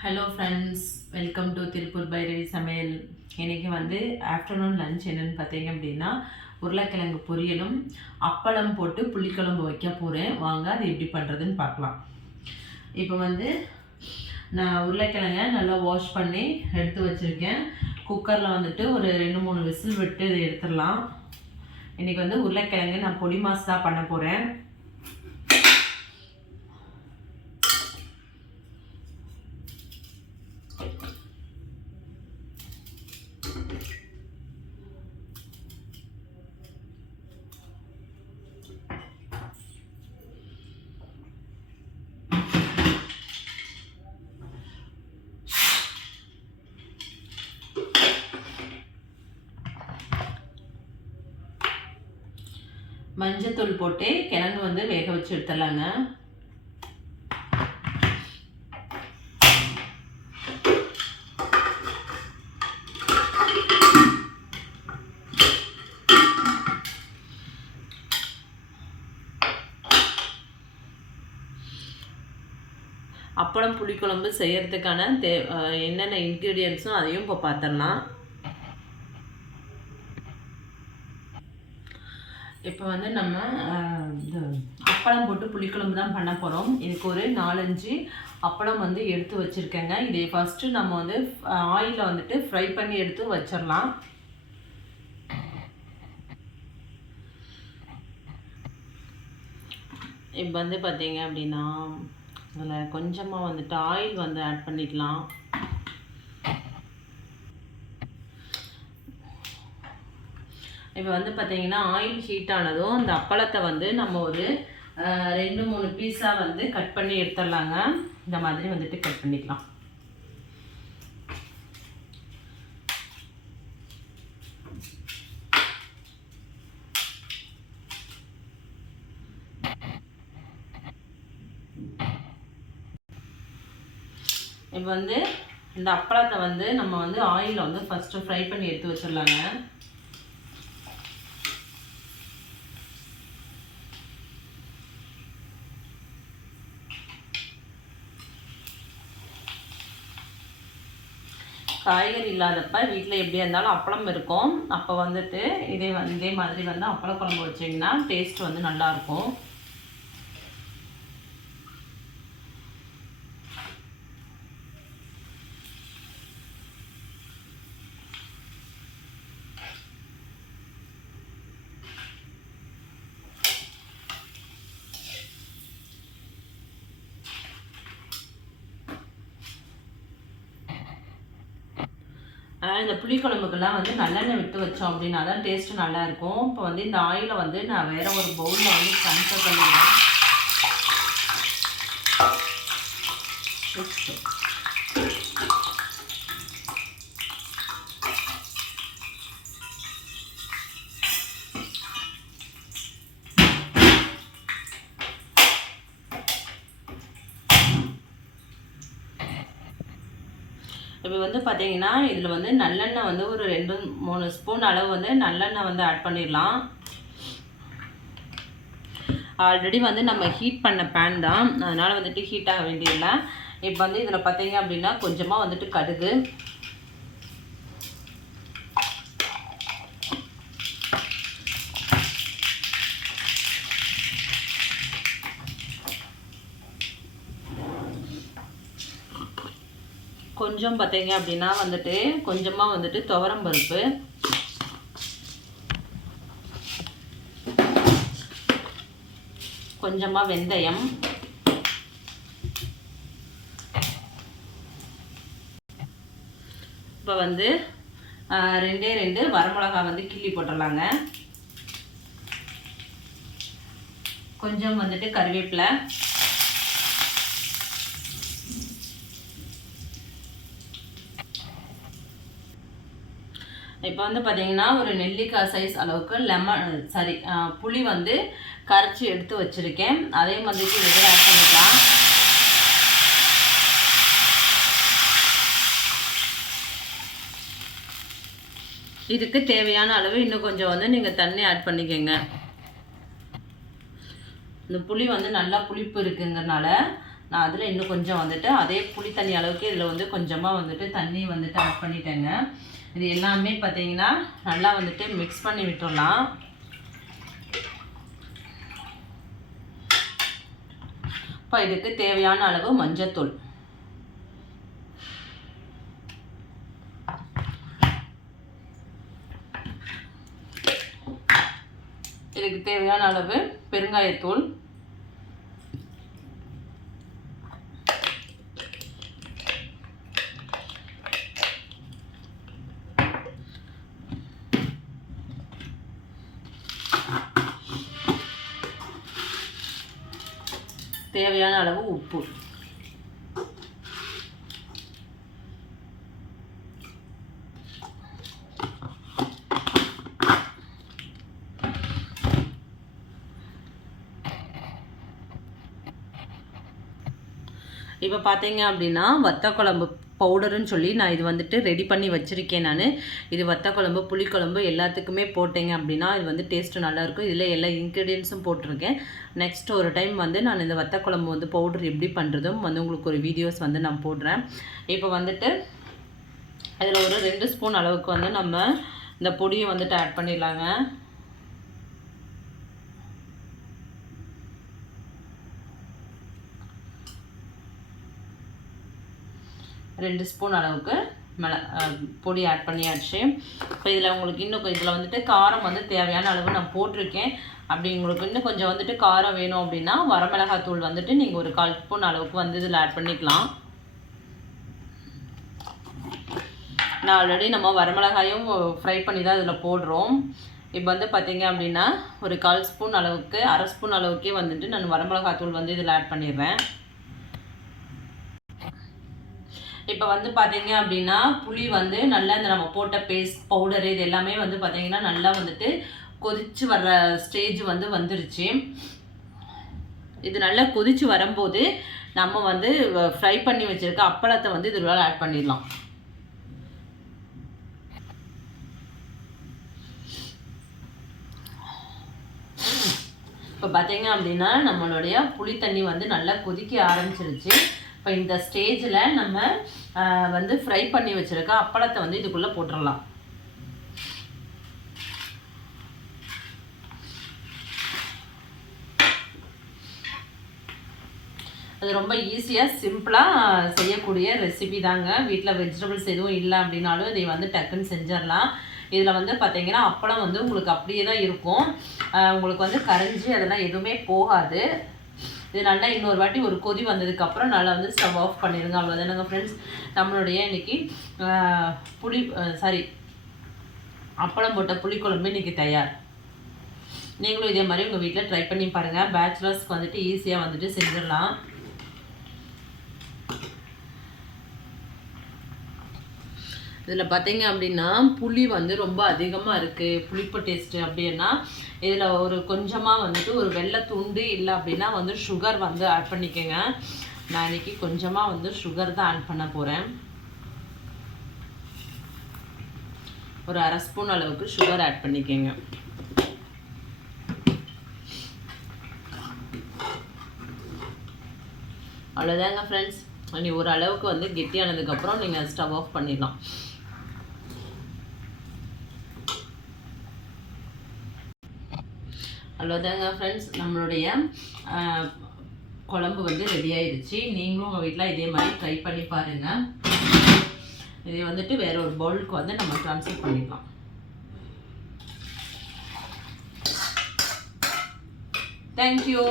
Hello friends welcome to Tiruppur Bhairavi சமையல் இன்றைக்கி வந்து ஆஃப்டர்நூன் லஞ்ச் என்னென்னு பார்த்தீங்க அப்படின்னா உருளைக்கிழங்கு பொரியலும் அப்பளம் போட்டு புளிக்குழம்பு வைக்க போகிறேன் வாங்க அது எப்படி பண்ணுறதுன்னு பார்க்கலாம். இப்போ வந்து நான் உருளைக்கிழங்க நல்லா வாஷ் பண்ணி எடுத்து வச்சுருக்கேன். குக்கரில் வந்துட்டு ஒரு ரெண்டு மூணு விசில் விட்டு இதை எடுத்துடலாம். இன்றைக்கி வந்து உருளைக்கிழங்கு நான் பொடி மாஸ் தான் பண்ண போகிறேன் மஞ்சத்தூள் போட்டு கிழங்கு வந்து வேக வச்சு எடுத்துடலாங்க. அப்பளம் புளிக்குழம்பு செய்கிறதுக்கான தே என்னென்ன இன்க்ரீடியன்ஸும் அதையும் இப்போ பார்த்துடலாம் இப்போ வந்து நம்ம இந்த இது அப்பளம் போட்டு புளிக்குழம்பு தான் பண்ண போகிறோம் இதுக்கு ஒரு நாலஞ்சு அப்பளம் வந்து எடுத்து வச்சுருக்கேங்க. இதை ஃபஸ்ட்டு நம்ம வந்து ஆயிலில் வந்துட்டு ஃப்ரை பண்ணி எடுத்து வச்சிடலாம் இப்போ வந்து பார்த்தீங்க அப்படின்னா அதில் கொஞ்சமாக வந்துட்டு ஆயில் வந்து ஆட் பண்ணிக்கலாம். இப்போ வந்து பார்த்தீங்கன்னா ஆயில் ஹீட் ஆனதும் அந்த அப்பளத்தை வந்து நம்ம ஒரு ரெண்டு மூணு பீஸாக வந்து கட் பண்ணி எடுத்துடலாங்க. இந்த மாதிரி வந்துட்டு கட் பண்ணிக்கலாம். இப்போ வந்து இந்த அப்பளத்தை வந்து நம்ம வந்து ஆயிலில் வந்து ஃபஸ்ட்டு ஃப்ரை பண்ணி எடுத்து வச்சிடலாங்க. காய்கறி இல்லாதப்ப வீட்டில் எப்படியா இருந்தாலும் அப்பளம் இருக்கும். அப்போ வந்துட்டு இதே வந்து இதே மாதிரி வந்து அப்பள குழம்பு வச்சிங்கன்னா டேஸ்ட் வந்து நல்லாயிருக்கும் இந்த புளிக்குழம்புக்கெல்லாம் வந்து நல்லெண்ணெய் விட்டு வச்சோம் அப்படின்னா தான் டேஸ்ட்டு நல்லாயிருக்கும் இப்போ வந்து இந்த ஆயிலை வந்து நான் வேறு ஒரு பவுலில் வந்து ட்ரான்ஸ்ஃபர் பண்ணிடுறேன். இப்போ வந்து பார்த்தீங்கன்னா இதில் வந்து நல்லெண்ணெய் வந்து ஒரு ரெண்டு மூணு ஸ்பூன் அளவு வந்து நல்லெண்ணெய் வந்து ஆட் பண்ணிடலாம். ஆல்ரெடி வந்து நம்ம ஹீட் பண்ண பேன் தான். அதனால் வந்துட்டு ஹீட் ஆக வேண்டியதில்லை. இப்போ வந்து இதில் பார்த்தீங்க அப்படின்னா கொஞ்சமாக வந்துட்டு கடுகு. கொஞ்சம் பார்த்தீங்க அப்படின்னா வந்துட்டு கொஞ்சமாக வந்துட்டு துவரம் பருப்பு. கொஞ்சமாக வெந்தயம். இப்போ வந்து ரெண்டே ரெண்டு வரமிளகா வந்து கிள்ளி போட்டுடலாங்க. கொஞ்சம் வந்துட்டு கருவேப்பிலை. இப்போ வந்து பார்த்தீங்கன்னா ஒரு நெல்லிக்காய் சைஸ் அளவுக்கு லெமன் சாரி புளி வந்து கரைச்சி எடுத்து வச்சுருக்கேன். அதே மாதிரி இதில் ஆட் பண்ணிக்கலாம். இதுக்கு தேவையான அளவு இன்னும் கொஞ்சம் வந்து நீங்கள் தண்ணி ஆட் பண்ணிக்கோங்க. இந்த புளி வந்து நல்லா புளிப்பு இருக்குங்கிறனால நான் அதில் இன்னும் கொஞ்சம் வந்துட்டு அதே புளி தண்ணி அளவுக்கு இதில் வந்து கொஞ்சமாக வந்துட்டு தண்ணி வந்துட்டு ஆட் பண்ணிட்டேங்க. இது எல்லாமே பார்த்தீங்கன்னா நல்லா வந்துட்டு மிக்ஸ் பண்ணி விட்டுடலாம். இப்போ இதுக்கு தேவையான அளவு மஞ்சத்தூள். இதுக்கு தேவையான அளவு பெருங்காயத்தூள். தேவையான அளவு உப்பு. இப்போ பார்த்தீங்க அப்படின்னா வத்த குழம்பு பவுடருன்னு சொல்லி நான் இது வந்துட்டு ரெடி பண்ணி வச்சுருக்கேன் நான். இது வத்த குழம்பு புளிக்குழம்பு எல்லாத்துக்குமே போட்டேங்க அப்படின்னா இது வந்து டேஸ்ட்டு நல்லாயிருக்கும் இதில் எல்லா இன்க்ரீடியன்ஸும் போட்டிருக்கேன். நெக்ஸ்ட் ஒரு டைம் வந்து நான் இந்த வத்த குழம்பு வந்து பவுடர் எப்படி பண்ணுறதும் வந்து உங்களுக்கு ஒரு வீடியோஸ் வந்து நான் போடுறேன். இப்போ வந்துட்டு அதில் ஒரு ரெண்டு ஸ்பூன் அளவுக்கு வந்து நம்ம இந்த பொடியை வந்துட்டு ஆட் பண்ணிடலாங்க. ரெண்டு ஸ்பூன் அளவுக்கு மிள பொடி ஆட் பண்ணியாச்சு. இப்போ இதில் உங்களுக்கு இன்னும் இதில் வந்துட்டு காரம் வந்து தேவையான அளவு நான் போட்டிருக்கேன். அப்படி உங்களுக்கு இன்னும் கொஞ்சம் வந்துட்டு காரம் வேணும் அப்படின்னா வரமிளகாத்தூள் வந்துட்டு நீங்கள் ஒரு கால் ஸ்பூன் அளவுக்கு வந்து இதில் ஆட் பண்ணிக்கலாம். நான் ஆல்ரெடி நம்ம வரமிளகாயும் ஃப்ரை பண்ணி தான் இதில் போடுறோம். இப்போ வந்து பார்த்தீங்க அப்படின்னா ஒரு கால் ஸ்பூன் அளவுக்கு அரை ஸ்பூன் அளவுக்கே வந்துட்டு நான் வரமிளகாத்தூள் வந்து இதில் ஆட் பண்ணிடுறேன். இப்போ வந்து பார்த்தீங்க அப்படின்னா புளி வந்து நல்லா இந்த நம்ம போட்ட பேஸ்ட் பவுடரு இது எல்லாமே வந்து பார்த்தீங்கன்னா நல்லா வந்துட்டு கொதிச்சு வர்ற ஸ்டேஜ் வந்து வந்துருச்சு. இது நல்லா கொதிச்சு வரும்போது நம்ம வந்து ஃப்ரை பண்ணி வச்சுருக்க அப்பளத்தை வந்து இதில் ஆட் பண்ணிடலாம். இப்போ பார்த்தீங்க அப்படின்னா நம்மளுடைய புளி தண்ணி வந்து நல்லா கொதிக்க ஆரம்பிச்சிருச்சு. இப்போ இந்த ஸ்டேஜில் நம்ம வந்து ஃப்ரை பண்ணி வச்சுருக்க அப்பளத்தை வந்து இதுக்குள்ளே போட்டுடலாம் அது ரொம்ப ஈஸியாக சிம்பிளாக செய்யக்கூடிய ரெசிபி தாங்க. வீட்டில் வெஜிடபிள்ஸ் எதுவும் இல்லை அப்படின்னாலும் இதை வந்து டக்குன்னு செஞ்சிடலாம். இதில் வந்து பார்த்தீங்கன்னா அப்பளம் வந்து உங்களுக்கு அப்படியே தான் இருக்கும் உங்களுக்கு வந்து கரைஞ்சி அதெல்லாம் எதுவுமே போகாது. இது நல்லா இன்னொரு வாட்டி ஒரு கொதி வந்ததுக்கப்புறம் நல்லா வந்து ஸ்டவ் ஆஃப் பண்ணிடுங்க. அவ்வளோதானுங்க ஃப்ரெண்ட்ஸ் நம்மளுடைய இன்றைக்கி புளி சாரி அப்பளம் போட்ட புளிக்குழம்பு இன்றைக்கி தயார். நீங்களும் இதே மாதிரி உங்கள் வீட்டில் ட்ரை பண்ணி பாருங்கள் பேச்சுலர்ஸ்க்கு வந்துட்டு ஈஸியாக வந்துட்டு செஞ்சிடலாம். இதில் பார்த்தீங்க அப்படின்னா புளி வந்து ரொம்ப அதிகமாக இருக்குது புளிப்பு டேஸ்ட்டு அப்படின்னா இதில் ஒரு கொஞ்சமாக வந்துட்டு ஒரு வெள்ளை துண்டு இல்லை அப்படின்னா வந்து சுகர் வந்து ஆட் பண்ணிக்கோங்க. நான் இன்றைக்கி கொஞ்சமாக வந்து சுகர் தான் ஆட் பண்ண போகிறேன் ஒரு அரை ஸ்பூன் அளவுக்கு சுகர் ஆட் பண்ணிக்கோங்க. அவ்வளோதாங்க ஃப்ரெண்ட்ஸ் நீ ஒரு அளவுக்கு வந்து கெட்டியானதுக்கப்புறம் நீங்கள் ஸ்டவ் ஆஃப் பண்ணிடலாம். அவ்வளோதாங்க ஃப்ரெண்ட்ஸ் நம்மளுடைய குழம்பு வந்து ரெடி ஆயிடுச்சு. நீங்களும் உங்கள் வீட்டில் இதே மாதிரி ட்ரை பண்ணி பாருங்கள் இதை வந்துட்டு வேற ஒரு பவுலுக்கு வந்து நம்ம ட்ரான்ஸ்ஃபர் பண்ணிக்கலாம். தேங்க்யூ